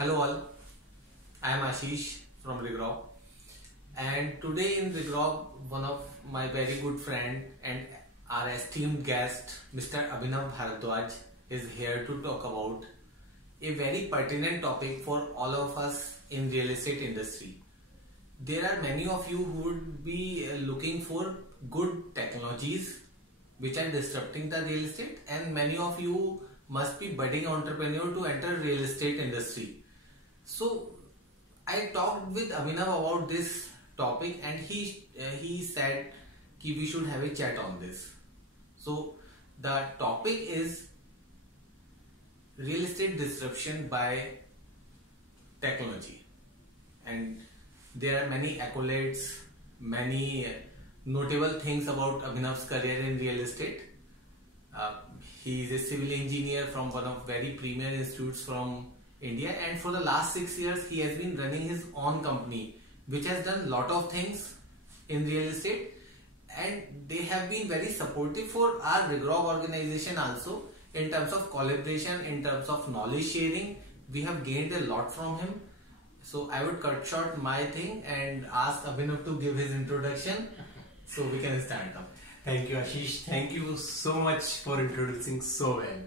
Hello all, I am Ashish from Regrob, and today in Regrob one of my very good friend and our esteemed guest Mr. Abhinav Bhardwaj is here to talk about a very pertinent topic for all of us in real estate industry. There are many of you who would be looking for good technologies which are disrupting the real estate, and many of you must be budding entrepreneur to enter real estate industry. So I talked with Abhinav about this topic, and he said कि we should have a chat on this. So the topic is real estate disruption by technology, and there are many accolades, many notable things about Abhinav's career in real estate. He is a civil engineer from one of very premier institutes from India, and for the last 6 years he has been running his own company which has done lot of things in real estate, and they have been very supportive for our Regrob organization also in terms of collaboration, in terms of knowledge sharing. We have gained a lot from him. So I would cut short my thing and ask Abhinav to give his introduction so we can start up. Thank you, Ashish. Thank you so much for introducing so well.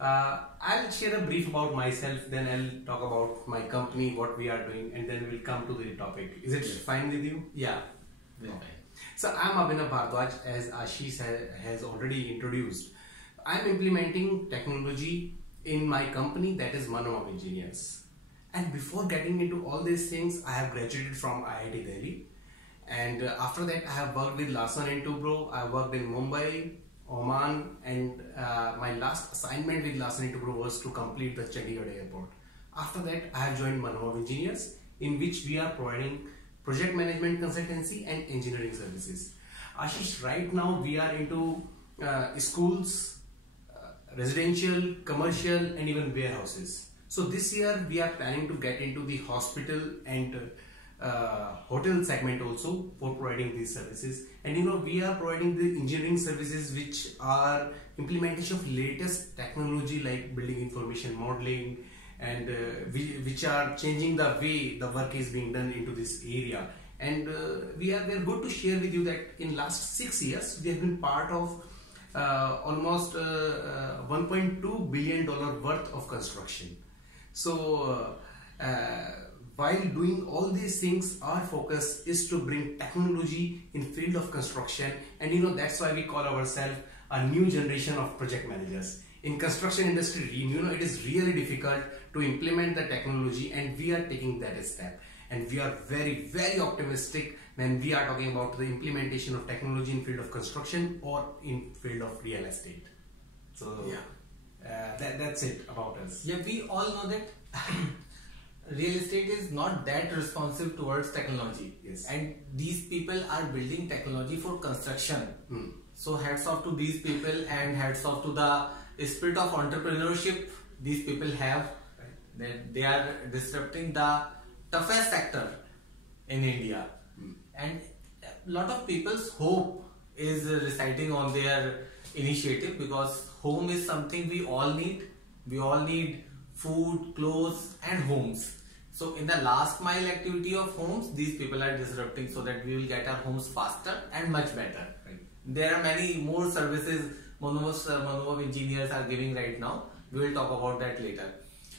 I'll share a brief about myself, then I'll talk about my company, what we are doing, and then we'll come to the topic. Is it fine with you? Yeah. Okay. So I'm Abhinav Bhardwaj, as Ashish has already introduced. I'm implementing technology in my company, that is Manomav Engineers. And before getting into all these things, I have graduated from IIT Delhi. And after that, I have worked with Larsen & Toubro. I worked in Mumbai, Oman, and my last assignment with Larsen & Toubro was to complete the Chandigarh airport. After that, I have joined Manomav Engineers, in which we are providing project management consultancy and engineering services. Ashish, right now we are into schools, residential, commercial, and even warehouses. So this year we are planning to get into the hospital and hotel segment also for providing these services. And we are providing the engineering services which are implementation of latest technology like building information modeling, and which are changing the way the work is being done into this area. And we are good to share with you that in last 6 years we have been part of almost $1.2 billion worth of construction. So while doing all these things, our focus is to bring technology in field of construction, and that's why we call ourselves a new generation of project managers. In construction industry, it is really difficult to implement the technology, and we are taking that step. And we are very, very optimistic when we are talking about the implementation of technology in field of construction or in field of real estate. So yeah, that's it about us. Yeah, we all know that real estate is not that responsive towards technology. Yes. And these people are building technology for construction. So hats off to these people, and hats off to the spirit of entrepreneurship these people have. That they are disrupting the toughest sector in India. And a lot of people's hope is residing on their initiative, because home is something we all need. We all need food, clothes, and homes. So in the last mile activity of homes, these people are disrupting so that we will get our homes faster and much better. Right. There are many more services Manomav Engineers are giving right now. We will talk about that later.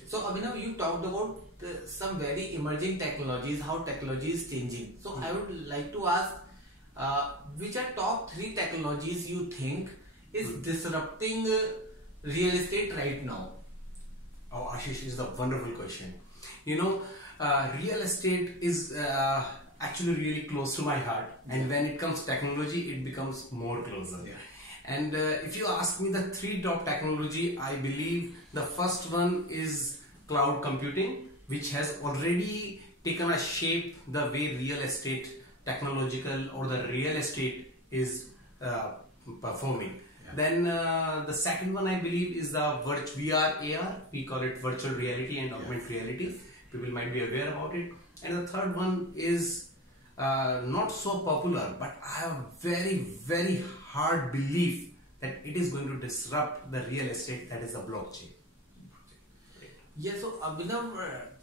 So Abhinav, you talked about some very emerging technologies, how technology is changing. So I would like to ask, which are top 3 technologies you think is disrupting real estate right now? Oh, Ashish, is a wonderful question. Real estate is actually really close to my heart, and when it comes to technology, it becomes more closer. Yeah. And if you ask me the 3 top technology, I believe the first one is cloud computing, which has already taken a shape the way real estate technological or the real estate is performing. Then the second one I believe is the VR, AR. We call it virtual reality and augmented reality. People might be aware about it. And the third one is not so popular, but I have very, very hard belief that it is going to disrupt the real estate, that is the blockchain. Yeah, so Abhinav,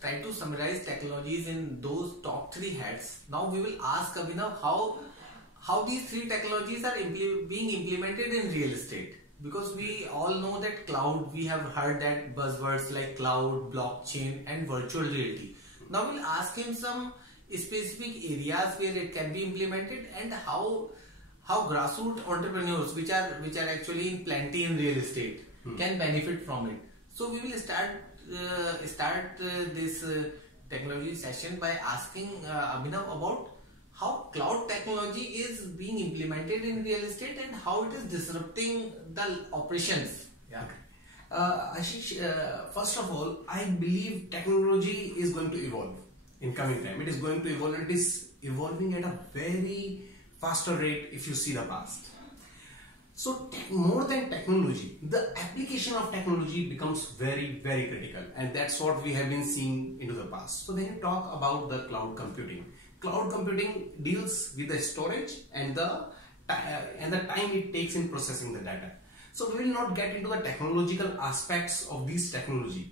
try to summarize technologies in those top three heads. Now we will ask Abhinav how these three technologies are being implemented in real estate. Because we all know that cloud, we have heard that buzzwords like cloud, blockchain, and virtual reality. Now we'll ask him some specific areas where it can be implemented and how grassroots entrepreneurs, which are actually in plenty in real estate, can benefit from it. So we will start this technology session by asking Abhinav about how cloud technology is being implemented in real estate and how it is disrupting the operations. Yeah. Ashish, first of all, I believe technology is going to evolve in coming time. It is going to evolve, and it is evolving at a very faster rate if you see the past. So more than technology, the application of technology becomes very, very critical, and that's what we have been seeing into the past. So when you talk about the cloud computing deals with the storage and the time it takes in processing the data. So we will not get into the technological aspects of this technology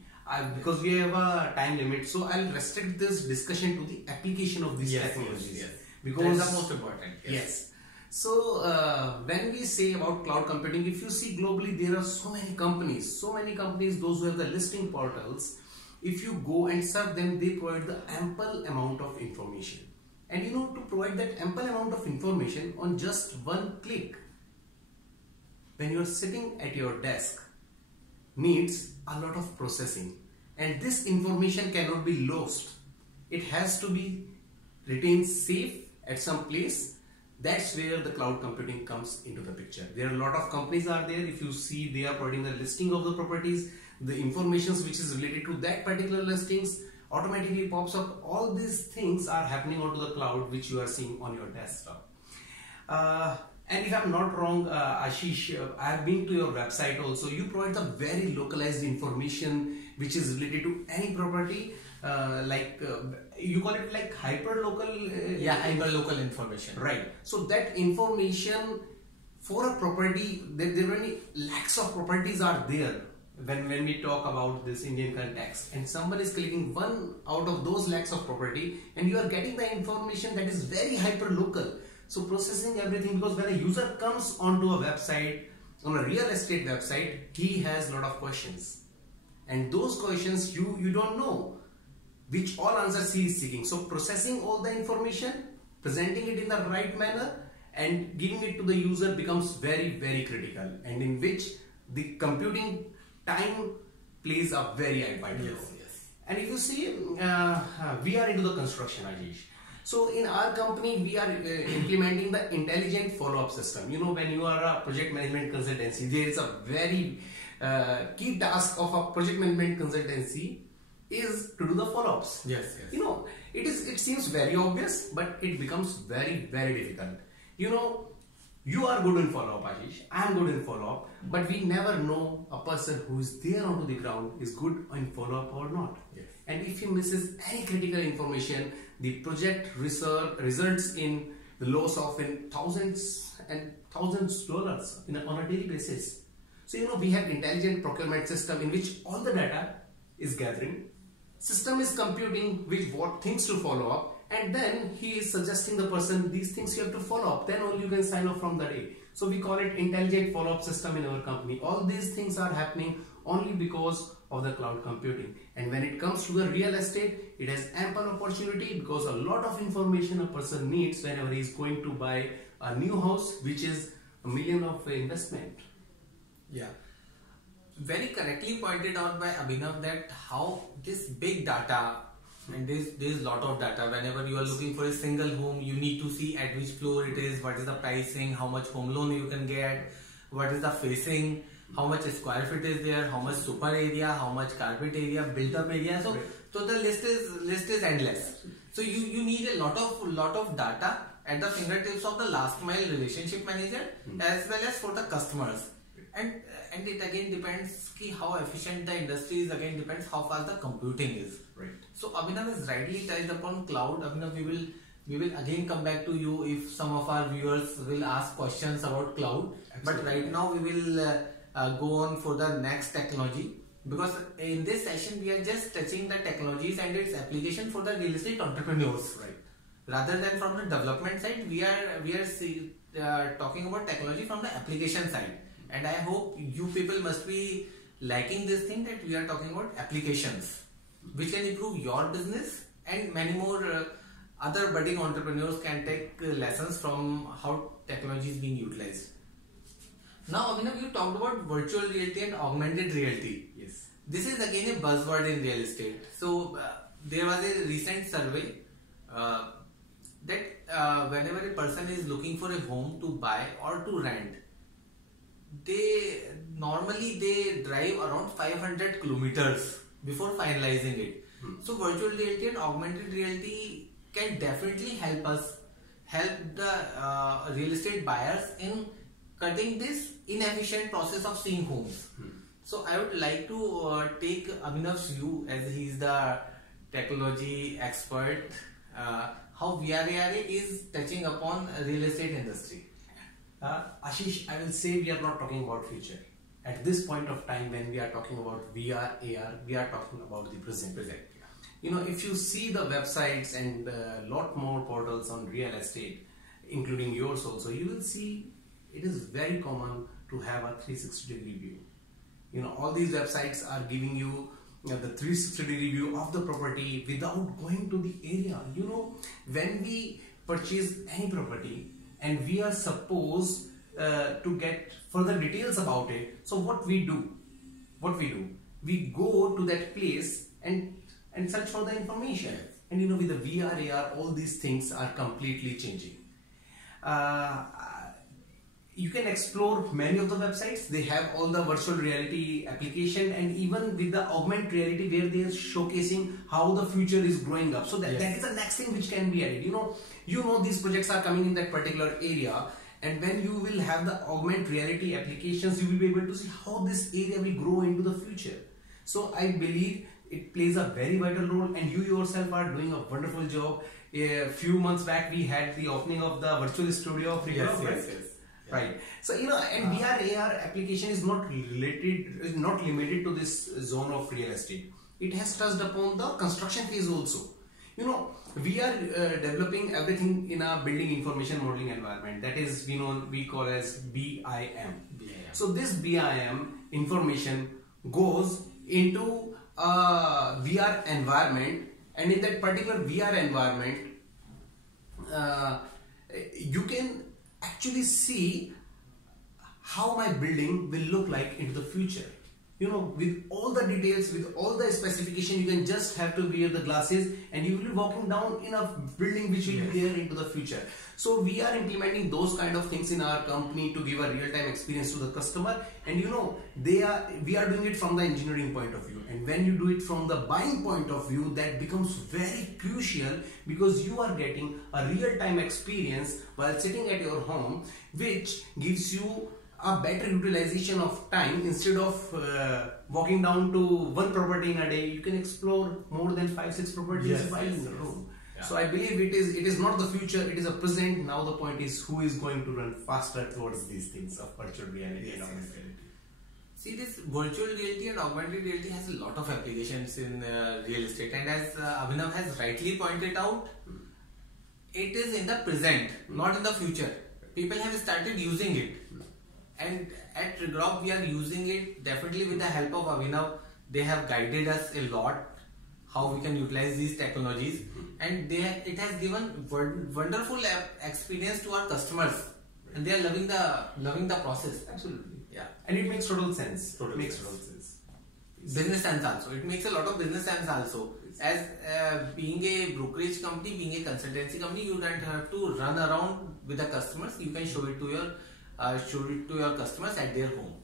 because we have a time limit. So I'll restrict this discussion to the application of these technologies. Yes. Because that is the most important. Yes. So when we say about cloud computing, if you see globally, there are so many companies, those who have the listing portals. If you go and serve them, they provide the ample amount of information. And to provide that ample amount of information on just one click, when you are sitting at your desk, needs a lot of processing. And this information cannot be lost. It has to be retained safe at some place. That's where the cloud computing comes into the picture. There are a lot of companies are there. If you see, they are providing the listing of the properties, the information which is related to that particular listings automatically pops up. All these things are happening onto the cloud, which you are seeing on your desktop. And if I'm not wrong, Ashish, I have been to your website also. You provide the very localized information which is related to any property. You call it like hyper-local? Hyper-local information. Right. So that information for a property, there are many lakhs of properties are there when we talk about this Indian context. And someone is clicking one out of those lakhs of property and you are getting the information that is very hyper-local. So processing everything, because when a user comes onto a website, on a real estate website, he has a lot of questions. And those questions you don't know which all answers he is seeking. So processing all the information, presenting it in the right manner and giving it to the user becomes very, very critical, and in which the computing time plays a very vital role. Yes. And if you see, we are into the construction, Ajish. So in our company, we are implementing the intelligent follow-up system. When you are a project management consultancy, there is a very key task of a project management consultancy is to do the follow-ups. Yes. It seems very obvious, but it becomes very, very difficult. You are good in follow-up, Ashish. I am good in follow-up, but we never know a person who is there onto the ground is good in follow-up or not. Yes. And if he misses any critical information, the project results in the loss of thousands and thousands of dollars on a daily basis. So we have intelligent procurement system in which all the data is gathering. System is computing what things to follow up, and then he is suggesting the person these things you have to follow up. Then only you can sign off from the day. So we call it intelligent follow-up system in our company. All these things are happening only because of the cloud computing. And when it comes to the real estate, it has ample opportunity because a lot of information a person needs whenever he is going to buy a new house, which is $1 million of investment. Yeah. Very correctly pointed out by Abhinav that how this big data, and there's lot of data. Whenever you are looking for a single home, you need to see at which floor it is, what is the pricing, how much home loan you can get, what is the facing, how much square feet is there, how much super area, how much carpet area, built up area. So the list is endless. So you need a lot of data at the fingertips of the last mile relationship manager as well as for the customers. And it again depends how efficient the industry is, again depends how fast the computing is. Right. So Abhinav has rightly touched upon cloud. Abhinav, we will again come back to you if some of our viewers will ask questions about cloud. Absolutely. But right now we will go on for the next technology. because in this session we are just touching the technologies and its application for the real estate entrepreneurs. Right. Rather than from the development side, we are talking about technology from the application side. And I hope you people must be liking this thing that we are talking about applications, which can improve your business, and many more other budding entrepreneurs can take lessons from how technology is being utilized. Now, Abhinav, you talked about virtual reality and augmented reality. Yes. This is again a buzzword in real estate. So, there was a recent survey that whenever a person is looking for a home to buy or to rent, they drive around 500 kilometers before finalizing it. So, virtual reality and augmented reality can definitely help the real estate buyers in cutting this inefficient process of seeing homes. So I would like to take Abhinav's view, as he is the technology expert, how VRAR is touching upon real estate industry. Ashish, I will say we are not talking about future. At this point of time, when we are talking about VR, AR, we are talking about the present. You know, if you see the websites and a lot more portals on real estate, including yours also, you will see it is very common to have a 360-degree view. You know, all these websites are giving you the 360-degree view of the property without going to the area. You know, when we purchase any property and we are supposed to get further details about it, so what we do, we go to that place and search for the information. And you know, with the VR, AR, all these things are completely changing. You can explore many of the websites. They have all the virtual reality application, and even with the augmented reality where they are showcasing how the future is growing up. So that is the next thing which can be added. You know these projects are coming in that particular area, and when you will have the augmented reality applications, you will be able to see how this area will grow into the future. So I believe it plays a very vital role, and you yourself are doing a wonderful job. A few months back, we had the opening of the virtual studio of Regrob. Yes. Right. So you know, and VR AR application is not limited to this zone of real estate. It has touched upon the construction phase also. You know, we are developing everything in a building information modeling environment. That is, we call as BIM. So this BIM information goes into a VR environment, and in that particular VR environment, you can actually see how my building will look like into the future. You know, with all the details, with all the specification, you can just have to wear the glasses and you will be walking down in a building which will be there into the future. So we are implementing those kind of things in our company to give a real-time experience to the customer. And you know, we are doing it from the engineering point of view. And when you do it from the buying point of view, that becomes very crucial, because you are getting a real-time experience while sitting at your home, which gives you a better utilization of time. Instead of walking down to one property in a day, you can explore more than 5-6 properties while in the room. So I believe it is not the future, it is a present. Now the point is, who is going to run faster towards these things of virtual reality and augmented reality. See, this virtual reality and augmented reality has a lot of applications in real estate, and as Abhinav has rightly pointed out, it is in the present, not in the future. People have started using it. And at Regrob, we are using it definitely with the help of Abhinav. They have guided us a lot how we can utilize these technologies, and it has given wonderful experience to our customers, and they are loving the process. Absolutely. Yeah. And it makes total sense. Makes total sense. Business sense also. It makes a lot of business sense also. As being a brokerage company, being a consultancy company, you don't have to run around with the customers. You can show it to your customers at their home.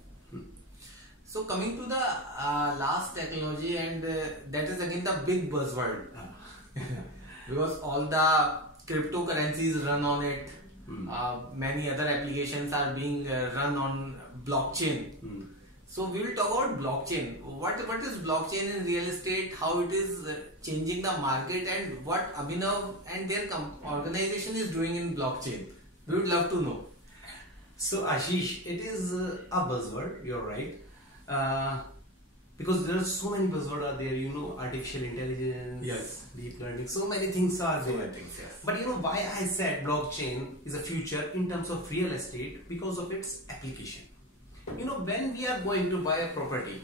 So coming to the last technology, and that is again the big buzzword, because all the cryptocurrencies run on it. Many other applications are being run on blockchain. So we will talk about blockchain. What is blockchain in real estate? How it is changing the market, and what Abhinav and their organization is doing in blockchain. We would love to know. So Ashish, it is a buzzword. You're right. because there are so many buzzwords are there, you know, artificial intelligence, Yes. deep learning, so many things are So there. many things, yes. But you know why I said blockchain is a future in terms of real estate? Because of its application. You know, when we are going to buy a property,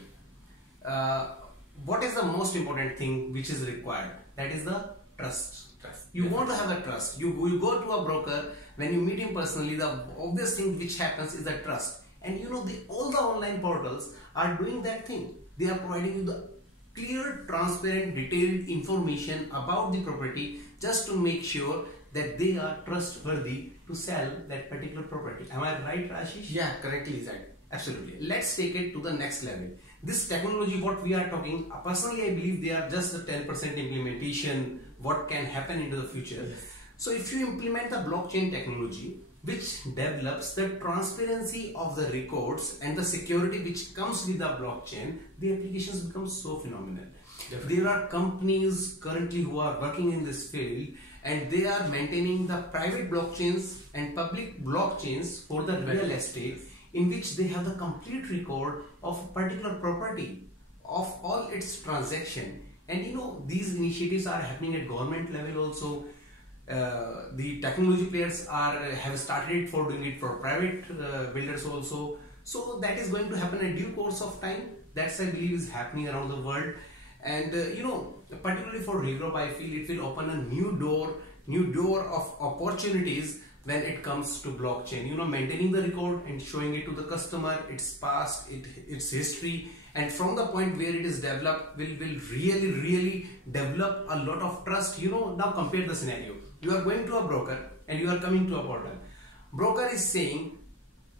what is the most important thing which is required? That is the trust. Trust. You want to have a trust. You go to a broker, when you meet him personally, the obvious thing which happens is the trust. And you know, all the online portals are doing that thing. They are providing you the clear, transparent, detailed information about the property just to make sure that they are trustworthy to sell that particular property. Am I right, Ashish? Yeah, correctly said. Absolutely. Let's take it to the next level. This technology, what we are talking, personally I believe they are just a 10% implementation, what can happen into the future. Yes. So if you implement the blockchain technology, which develops the transparency of the records and the security which comes with the blockchain, the applications become so phenomenal. Definitely. There are companies currently who are working in this field, and they are maintaining the private blockchains and public blockchains for the real estate, in which they have the complete record of a particular property, of all its transaction. And you know, these initiatives are happening at government level also. The technology players have started it for doing it for private builders also. So that is going to happen in due course of time. That's, I believe, is happening around the world. And you know, particularly for Regrob, I feel it will open a new door of opportunities when it comes to blockchain. You know, maintaining the record and showing it to the customer, its past, its history, and from the point where it is developed, will really develop a lot of trust. You know, now compare the scenario. You are going to a broker and you are coming to a portal. Broker is saying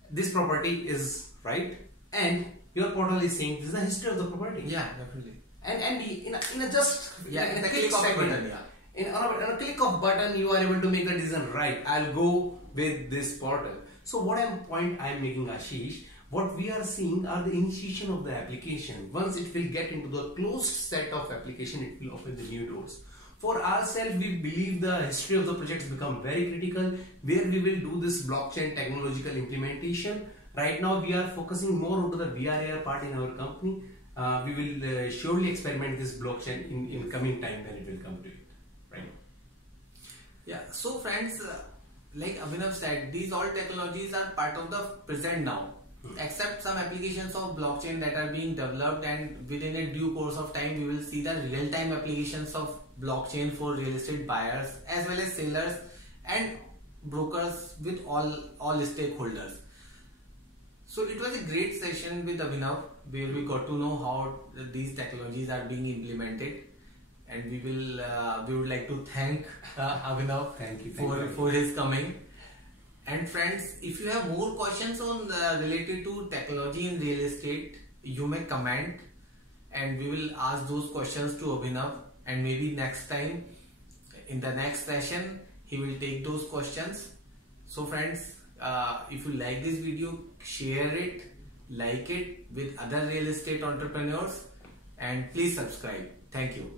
this property is right, and your portal is saying this is the history of the property. Yeah, definitely. And in a just Yeah, in a click of a second, button, yeah. on a click of button, you are able to make the decision. Right, I'll go with this portal. So what I'm making, Ashish, what we are seeing are the initiation of the application. Once it will get into the closed set of application, it will open the new doors. For ourselves, we believe the history of the projects become very critical, where we will do this blockchain technological implementation. Right now, we are focusing more onto the VR/AR part in our company. We will surely experiment this blockchain in coming time when it will come to it. Right? Yeah, so friends, like Abhinav said, these all technologies are part of the present now. Except some applications of blockchain that are being developed, and within a due course of time we will see the real-time applications of blockchain for real estate buyers as well as sellers and brokers, with all stakeholders. So it was a great session with Abhinav, where we got to know how these technologies are being implemented, and we would like to thank Abhinav for his coming. And friends, if you have more questions on related to technology in real estate, you may comment, and we will ask those questions to Abhinav, and maybe next time in the next session he will take those questions. So friends, if you like this video, share it, like it with other real estate entrepreneurs, and please subscribe. Thank you.